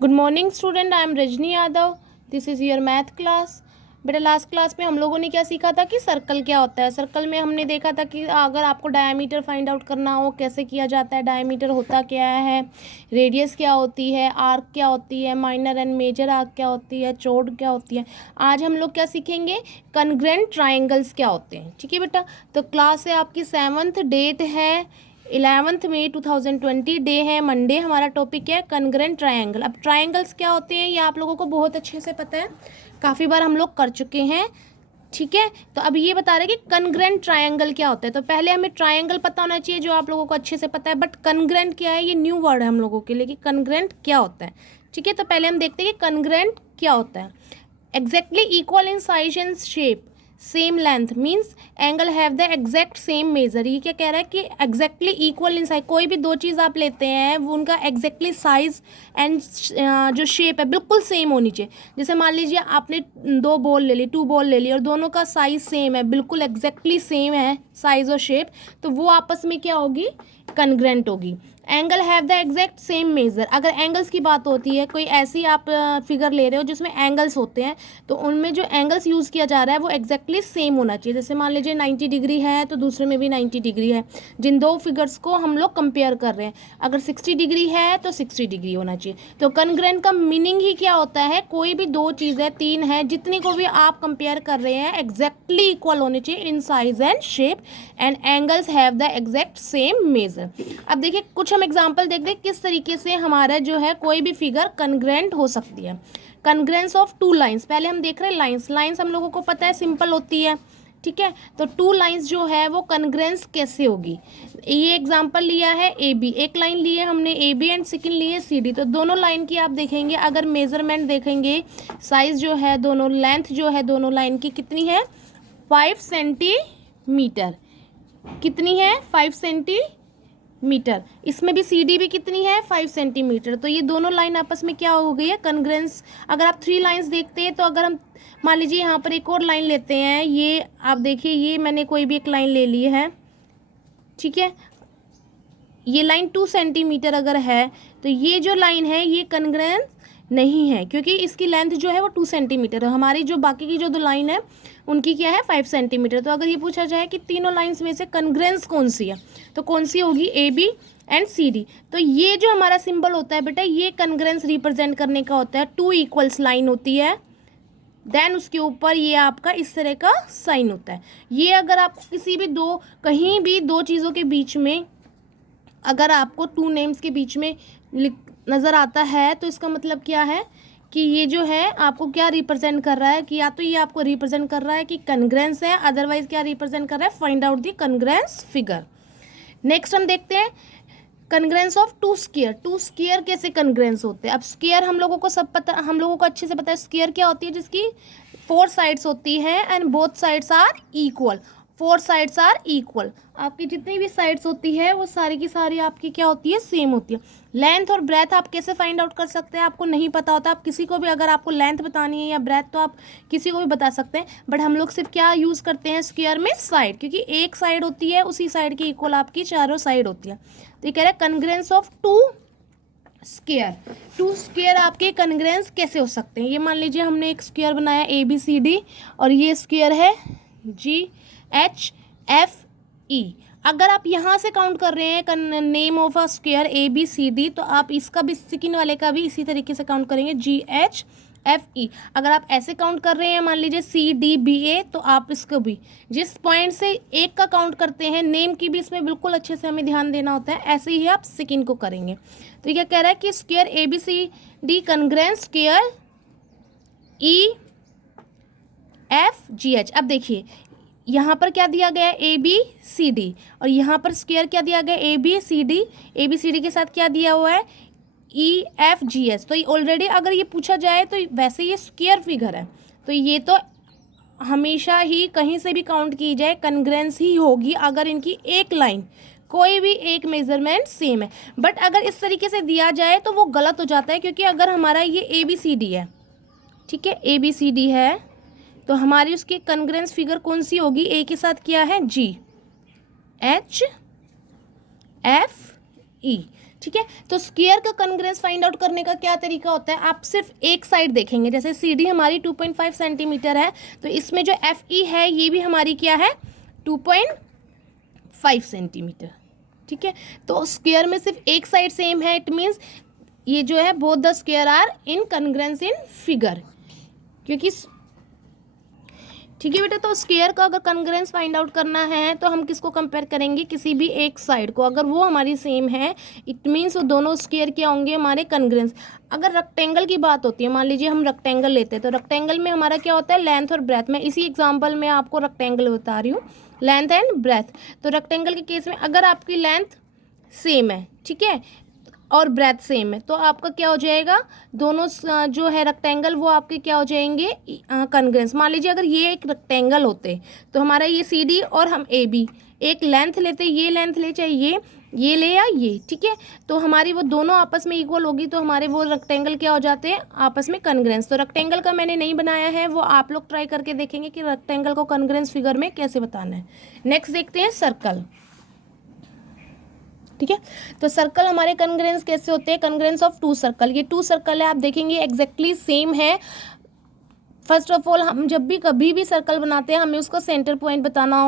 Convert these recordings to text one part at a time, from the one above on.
Good morning student, I am Rajni Yadav. This is your math class. बेटा last class में हम लोगों ने क्या सीखा था कि सर्कल क्या होता है। सर्कल में हमने देखा था कि अगर आपको डायमीटर फाइंड आउट करना हो कैसे किया जाता है, डायमीटर होता क्या है, रेडियस क्या होती है, आर्क क्या होती है, माइनर एंड मेजर आर्क क्या होती है, चौड़ क्या होती है। आज हम लोग क्या सीखेंगे, कॉन्ग्रुएंट ट्राइंगल्स क्या होते हैं। ठीक है बेटा, तो क्लास है आपकी 7th, डेट है 11 मई 2020, डे है मंडे। हमारा टॉपिक है कॉन्ग्रुएंट ट्रायंगल। अब ट्रायंगल्स क्या होते हैं ये आप लोगों को बहुत अच्छे से पता है, काफ़ी बार हम लोग कर चुके हैं। ठीक है, तो अब ये बता रहे हैं कि कॉन्ग्रुएंट ट्रायंगल क्या होता है। तो पहले हमें ट्रायंगल पता होना चाहिए जो आप लोगों को अच्छे से पता है, बट कॉन्ग्रुएंट क्या है ये न्यू वर्ड है हम लोगों के लिए कि कॉन्ग्रुएंट क्या होता है। ठीक है, तो पहले हम देखते हैं कि कॉन्ग्रुएंट क्या होता है। Exactly equal in size and shape, same length means angle have the exact same measure. ये क्या कह रहा है कि एग्जैक्टली इक्वल इन साइज, कोई भी दो चीज़ आप लेते हैं वो उनका एग्जैक्टली साइज एंड जो शेप है बिल्कुल सेम होनी चाहिए। जैसे मान लीजिए आपने 2 बॉल ले ली, 2 बॉल ले ली और दोनों का साइज सेम है, बिल्कुल एग्जैक्टली सेम है साइज और शेप, तो वो आपस में क्या होगी, कॉन्ग्रुएंट होगी। Angle have the exact same measure, अगर एंगल्स की बात होती है, कोई ऐसी आप फिगर ले रहे हो जिसमें एंगल्स होते हैं, तो उनमें जो एंगल्स यूज़ किया जा रहा है वो एग्जैक्टली सेम होना चाहिए। जैसे मान लीजिए 90 डिग्री है तो दूसरे में भी 90 डिग्री है, जिन दो फिगर्स को हम लोग कंपेयर कर रहे हैं। अगर 60 डिग्री है तो 60 डिग्री होना चाहिए। तो कॉन्ग्रुएंट का मीनिंग ही क्या होता है, कोई भी दो चीज़ें, 3 है, जितनी को भी आप कंपेयर कर रहे हैं एग्जैक्टली इक्वल होने चाहिए in size and shape, and angles have the exact same measure. अब देखिए कुछ हम एग्जांपल देख दें किस तरीके से हमारा जो है कोई भी फिगर कॉन्ग्रुएंट हो सकती है। कॉन्ग्रुएंस ऑफ 2 लाइंस, पहले हम देख रहे हैं लाइंस। लाइंस हम लोगों को पता है सिंपल होती है। ठीक है, तो 2 लाइंस जो है वो कॉन्ग्रुएंस कैसे होगी। ये एग्जांपल लिया है ए बी, एक लाइन ली है हमने ए बी एंड सेकंड ली है सी डी। तो दोनों लाइन की आप देखेंगे, अगर मेजरमेंट देखेंगे, साइज जो है दोनों, लेंथ जो है दोनों लाइन की कितनी है, 5 सेंटीमीटर। कितनी है, 5 सेंटीमीटर। इसमें भी सी डी भी कितनी है, 5 सेंटीमीटर। तो ये दोनों लाइन आपस में क्या हो गई है, कॉन्ग्रुएंस। अगर आप 3 लाइंस देखते हैं तो अगर हम मान लीजिए यहाँ पर एक और लाइन लेते हैं, ये आप देखिए, ये मैंने कोई भी एक लाइन ले ली है। ठीक है, ये लाइन 2 सेंटीमीटर अगर है तो ये जो लाइन है ये कॉन्ग्रुएंस नहीं है, क्योंकि इसकी लेंथ जो है वो 2 सेंटीमीटर है। हमारी जो बाकी की जो 2 लाइन है उनकी क्या है, 5 सेंटीमीटर। तो अगर ये पूछा जाए कि तीनों लाइंस में से कॉन्ग्रुएंस कौन सी है, तो कौन सी होगी, A B and C D. तो ये जो हमारा सिंबल होता है बेटा, ये कॉन्ग्रुएंस रिप्रेजेंट करने का होता है। 2 इक्वल्स लाइन होती है, देन उसके ऊपर ये आपका इस तरह का साइन होता है। ये अगर आप किसी भी दो, कहीं भी दो चीज़ों के बीच में अगर आपको 2 नेम्स के बीच में नज़र आता है तो इसका मतलब क्या है कि ये जो है आपको क्या रिप्रेजेंट कर रहा है, कि या तो ये आपको रिप्रेजेंट कर रहा है कि कॉन्ग्रुएंस है, अदरवाइज क्या रिप्रेजेंट कर रहा है, find out the congruence figure. Next हम देखते हैं कॉन्ग्रुएंस ऑफ 2 स्क्वायर। 2 स्क्वायर कैसे कॉन्ग्रुएंस होते हैं। अब स्क्वायर हम लोगों को सब पता, हम लोगों को अच्छे से पता है स्क्वायर क्या होती है, जिसकी 4 साइड्स होती हैं and both sides are equal. 4 sides are equal, आपकी जितनी भी साइड्स होती है वो सारी की सारी आपकी क्या होती है, सेम होती है। लेंथ और ब्रेथ आप कैसे फाइंड आउट कर सकते हैं, आपको नहीं पता होता, आप किसी को भी अगर आपको लेंथ बतानी है या ब्रेथ तो आप किसी को भी बता सकते हैं, बट हम लोग सिर्फ क्या यूज़ करते हैं स्क्वायर में, साइड, क्योंकि एक साइड होती है उसी साइड की इक्वल आपकी चारों साइड होती है। तो ये कह रहे हैं कॉन्ग्रुएंस ऑफ 2 स्क्वायर। 2 स्क्वायर आपके कॉन्ग्रुएंस कैसे हो सकते हैं। ये मान लीजिए हमने एक स्क्वायर बनाया ए बी सी डी और ये स्क्वायर है जी एच एफ ई। अगर आप यहाँ से काउंट कर रहे हैं name of a square A B C D, तो आप इसका भी, सेकंड वाले का भी इसी तरीके से काउंट करेंगे, जी एच एफ ई। अगर आप ऐसे काउंट कर रहे हैं मान लीजिए सी डी बी ए, तो आप इसको भी जिस पॉइंट से एक का काउंट करते हैं, नेम की भी इसमें बिल्कुल अच्छे से हमें ध्यान देना होता है, ऐसे ही आप सेकंड को करेंगे। तो ये क्या कह रहा है कि square A B C D congruent square E F G H. अब देखिए यहाँ पर क्या दिया गया है, ए बी सी डी, और यहाँ पर स्क्वायर क्या दिया गया है, A B C D. A B C D के साथ क्या दिया हुआ है, ई एफ जी एच। तो ये ऑलरेडी अगर ये पूछा जाए तो वैसे ये स्क्वायर फिगर है, तो ये तो हमेशा ही कहीं से भी काउंट की जाए कॉन्ग्रुएंस ही होगी अगर इनकी एक लाइन, कोई भी एक मेजरमेंट सेम है। बट अगर इस तरीके से दिया जाए तो वो गलत हो जाता है, क्योंकि अगर हमारा ये ए बी सी डी है, ठीक है, ए बी सी डी है, तो हमारी उसकी कॉन्ग्रुएंस फिगर कौन सी होगी, ए के साथ क्या है, जी एच एफ ई। ठीक है। तो स्क्वायर का कॉन्ग्रुएंस फाइंड आउट करने का क्या तरीका होता है, आप सिर्फ एक साइड देखेंगे। जैसे सी डी हमारी 2.5 सेंटीमीटर है, तो इसमें जो एफ ई है ये भी हमारी क्या है 2.5 सेंटीमीटर। ठीक है, तो स्क्वायर में सिर्फ एक साइड सेम है, इट मीन्स ये जो है both the square are in congruence in figure, क्योंकि ठीक है बेटा। तो स्क्वायर का अगर कॉन्ग्रुएंस फाइंड आउट करना है तो हम किसको कंपेयर करेंगे, किसी भी एक साइड को, अगर वो हमारी सेम है इट मीन्स वो दोनों स्क्वायर क्या होंगे हमारे कॉन्ग्रुएंस। अगर रेक्टेंगल की बात होती है, मान लीजिए हम रेक्टेंगल लेते हैं, तो रेक्टेंगल में हमारा क्या होता है लेंथ और ब्रेथ। मैं इसी एग्जाम्पल में आपको रेक्टेंगल बता रही हूँ, लेंथ एंड ब्रेथ। तो रेक्टेंगल के केस में अगर आपकी लेंथ सेम है, ठीक है, और ब्रेथ सेम है, तो आपका क्या हो जाएगा, दोनों जो है रेक्टेंगल वो आपके क्या हो जाएंगे कॉन्ग्रुएंस। मान लीजिए अगर ये एक रेक्टेंगल होते तो हमारा ये सी डी और हम ए बी एक लेंथ लेते, ये लेंथ ले चाहे ये ले या ये, ठीक है, तो हमारी वो दोनों आपस में इक्वल होगी, तो हमारे वो रेक्टेंगल क्या हो जाते हैं आपस में कॉन्ग्रुएंस। तो रेक्टेंगल का मैंने नहीं बनाया है, वो आप लोग ट्राई करके देखेंगे कि रेक्टेंगल को कॉन्ग्रुएंस फिगर में कैसे बताना है। नेक्स्ट देखते हैं सर्कल। ठीक है, तो सर्कल हमारे कॉन्ग्रुएंस कैसे होते हैं, कॉन्ग्रुएंस ऑफ टू सर्कल। ये टू सर्कल है, आप देखेंगे एग्जैक्टली सेम है। फर्स्ट ऑफ ऑल हम जब भी कभी भी सर्कल बनाते हैं हमें उसका सेंटर पॉइंट बताना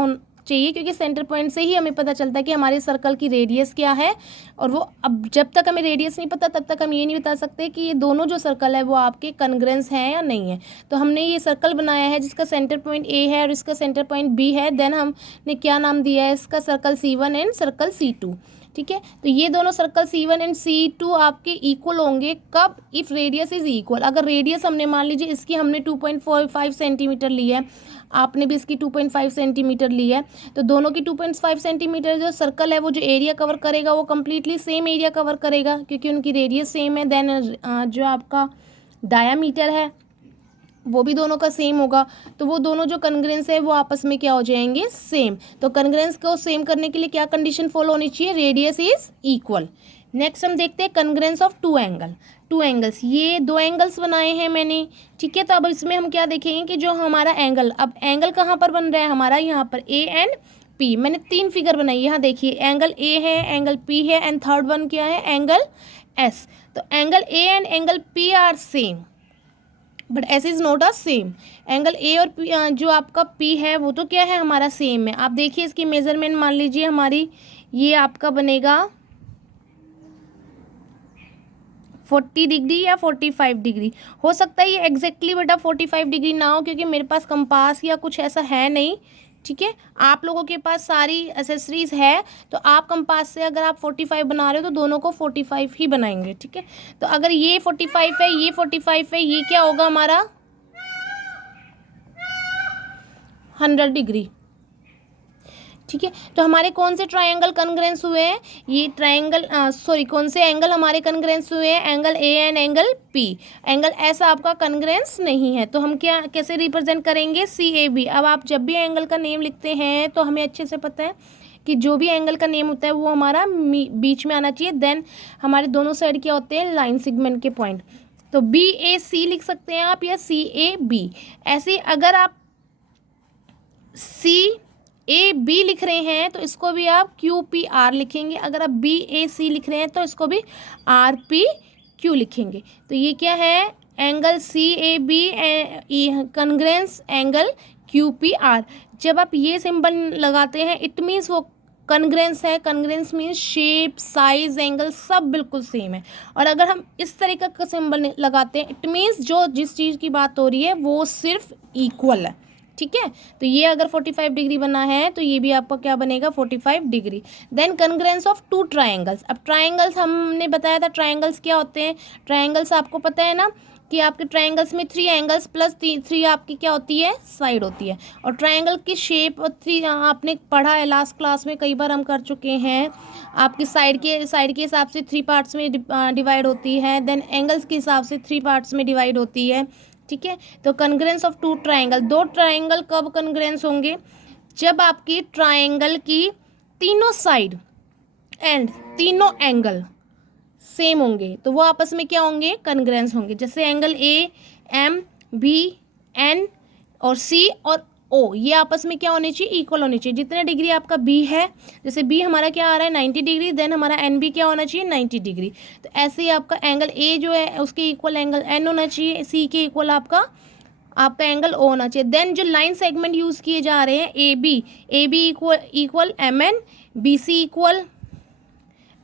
चाहिए, क्योंकि सेंटर पॉइंट से ही हमें पता चलता है कि हमारे सर्कल की रेडियस क्या है। और वो अब जब तक हमें रेडियस नहीं पता तब तक हम ये नहीं बता सकते कि ये दोनों जो सर्कल है वो आपके कॉन्ग्रुएंस हैं या नहीं है। तो हमने ये सर्कल बनाया है जिसका सेंटर पॉइंट ए है और इसका सेंटर पॉइंट बी है, देन हमने क्या नाम दिया है इसका, circle C1 and circle C2। ठीक है, तो ये दोनों सर्कल C1 एंड C2 आपके इक्वल होंगे कब, इफ़ रेडियस इज इक्वल। अगर रेडियस हमने मान लीजिए इसकी हमने 2.45 सेंटीमीटर ली है, आपने भी इसकी 2.5 सेंटीमीटर ली है, तो दोनों की 2.5 सेंटीमीटर जो सर्कल है वो जो एरिया कवर करेगा वो कम्प्लीटली सेम एरिया कवर करेगा, क्योंकि उनकी रेडियस सेम है। देन जो आपका डायामीटर है वो भी दोनों का सेम होगा, तो वो दोनों जो कॉन्ग्रुएंस है वो आपस में क्या हो जाएंगे सेम। तो कॉन्ग्रुएंस को सेम करने के लिए क्या कंडीशन फॉलो होनी चाहिए, रेडियस इज इक्वल। नेक्स्ट हम देखते हैं congruence of two angle. Two angles, ये दो एंगल्स बनाए हैं मैंने, ठीक है, तो अब इसमें हम क्या देखेंगे कि जो हमारा एंगल, अब एंगल कहाँ पर बन रहा है हमारा, यहाँ पर ए एंड पी। मैंने 3 फिगर बनाई, यहाँ देखिए एंगल ए है, एंगल पी है एंड थर्ड वन क्या है एंगल एस। तो angle A and angle P R same but S is not a same. Angle A और पी जो आपका पी है वो तो क्या है हमारा सेम है। आप देखिए इसकी मेजरमेंट मान लीजिए हमारी ये आपका बनेगा 40 डिग्री या 45 डिग्री। हो सकता है ये एग्जैक्टली बेटा 45 डिग्री ना हो, क्योंकि मेरे पास कंपास या कुछ ऐसा है नहीं, ठीक है। आप लोगों के पास सारी एसेसरीज है, तो आप कंपास से अगर आप 45 बना रहे हो तो दोनों को 45 ही बनाएंगे, ठीक है। तो अगर ये 45 है, ये 45 है, ये क्या होगा हमारा 100 डिग्री, ठीक है। तो हमारे कौन से ट्रायंगल कॉन्ग्रुएंस हुए हैं, ये ट्रायंगल कौन से एंगल हमारे कॉन्ग्रुएंस हुए हैं, angle A and angle P. Angle S आपका कॉन्ग्रुएंस नहीं है, तो हम क्या कैसे रिप्रेजेंट करेंगे, CAB। अब आप जब भी एंगल का नेम लिखते हैं तो हमें अच्छे से पता है कि जो भी एंगल का नेम होता है वो हमारा बीच में आना चाहिए। देन हमारे दोनों साइड क्या होते हैं लाइन सेगमेंट के पॉइंट, तो BAC लिख सकते हैं आप या CAB। ऐसे अगर आप CAB लिख रहे हैं तो इसको भी आप QPR लिखेंगे, अगर आप BAC लिख रहे हैं तो इसको भी RPQ लिखेंगे। तो ये क्या है angle CAB congruence angle QPR। जब आप ये सिंबल लगाते हैं इट मीन्स वो कॉन्ग्रुएंस है। Congruence means shape, size, angle सब बिल्कुल सेम है। और अगर हम इस तरीके का सिंबल लगाते हैं इट मीन्स जो जिस चीज़ की बात हो रही है वो सिर्फ इक्वल है, ठीक है। तो ये अगर 45 डिग्री बना है तो ये भी आपका क्या बनेगा 45 degree. Then congruence of two triangles. अब ट्रायंगल्स हमने बताया था ट्रायंगल्स क्या होते हैं, ट्रायंगल्स आपको पता है ना कि आपके ट्रायंगल्स में 3 एंगल्स प्लस 3 आपकी क्या होती है साइड होती है। और ट्रायंगल की शेप 3 आपने पढ़ा है लास्ट क्लास में, कई बार हम कर चुके हैं। आपकी साइड के हिसाब से 3 पार्ट्स में डिवाइड होती है, देन एंगल्स के हिसाब से 3 पार्ट्स में डिवाइड होती है, ठीक है। तो congruence of two triangle, 2 triangle कब कॉन्ग्रुएंस होंगे, जब आपकी ट्रायंगल की तीनों साइड एंड तीनों एंगल सेम होंगे तो वो आपस में क्या होंगे कॉन्ग्रुएंस होंगे। जैसे एंगल AMBN और C और ओ, ये आपस में क्या होनी चाहिए, इक्वल होनी चाहिए। जितने डिग्री आपका बी है, जैसे बी हमारा क्या आ रहा है 90 डिग्री, देन हमारा एन बी क्या होना चाहिए 90 डिग्री। तो ऐसे ही आपका एंगल ए जो है उसके इक्वल एंगल एन होना चाहिए, सी के इक्वल आपका एंगल ओ होना चाहिए। देन जो लाइन सेगमेंट यूज़ किए जा रहे हैं A B equal M N, B C equal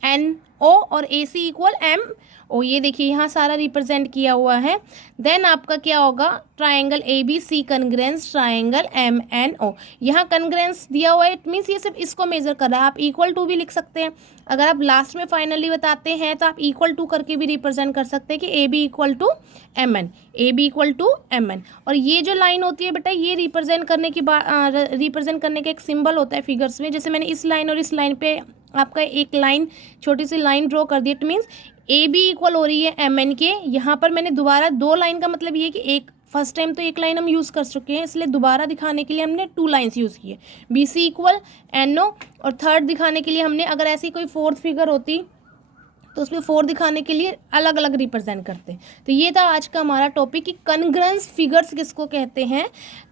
N O और A C equal M O, ये देखिए यहाँ सारा रिप्रेजेंट किया हुआ है। देन आपका क्या होगा, triangle A B C congruence triangle M N O, यहाँ कन्ग्रेंस दिया हुआ है, इट मीन्स ये सिर्फ इसको मेजर कर रहा है। आप इक्वल टू भी लिख सकते हैं, अगर आप लास्ट में फाइनली बताते हैं तो आप इक्वल टू करके भी रिप्रेजेंट कर सकते हैं कि A B equal to M N, A B equal to M N. और ये जो लाइन होती है बेटा, ये रिप्रेजेंट करने का एक सिंबल होता है फिगर्स में। जैसे मैंने इस लाइन और इस लाइन पे आपका एक लाइन, छोटी सी लाइन ड्रॉ कर दी, it means A B equal हो रही है एम एन के। यहाँ पर मैंने दोबारा दो लाइन का मतलब ये है कि एक फर्स्ट टाइम तो एक लाइन हम यूज़ कर चुके हैं, इसलिए दोबारा दिखाने के लिए हमने टू लाइन्स यूज़ की है, B C equal N O. और थर्ड दिखाने के लिए हमने, अगर ऐसी कोई फोर्थ फिगर होती तो उसमें फोर दिखाने के लिए अलग अलग रिप्रेजेंट करते हैं। तो ये था आज का हमारा टॉपिक कि कन्ग्रेंस फिगर्स किसको कहते हैं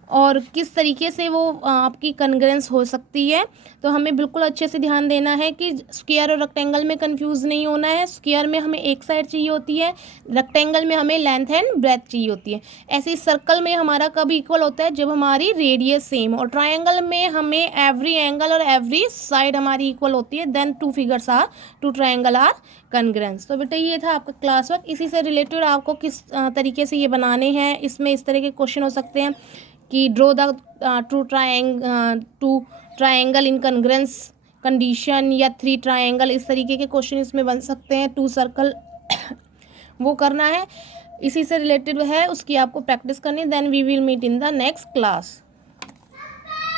और किस तरीके से वो आपकी कन्ग्रेंस हो सकती है। तो हमें बिल्कुल अच्छे से ध्यान देना है कि स्क्वायर और रेक्टेंगल में कंफ्यूज नहीं होना है। स्क्वायर में हमें एक साइड चाहिए होती है, रेक्टेंगल में हमें लेंथ एंड ब्रेथ चाहिए होती है। ऐसे ही सर्कल में हमारा कब इक्वल होता है, जब हमारी रेडियस सेम, और ट्राइंगल में हमें एवरी एंगल और एवरी साइड हमारी इक्वल होती है, देन टू ट्राइंगल आर कन्ग्रेंस। तो बेटा ये था आपका क्लास वर्क। इसी से रिलेटेड आपको किस तरीके से ये बनाने हैं, इसमें इस तरह के क्वेश्चन हो सकते हैं कि draw the two triangle in congruence condition, या 3 ट्राइंगल, इस तरीके के क्वेश्चन इसमें बन सकते हैं। 2 सर्कल वो करना है, इसी से रिलेटेड है, उसकी आपको प्रैक्टिस करनी है। Then we will meet in the next class.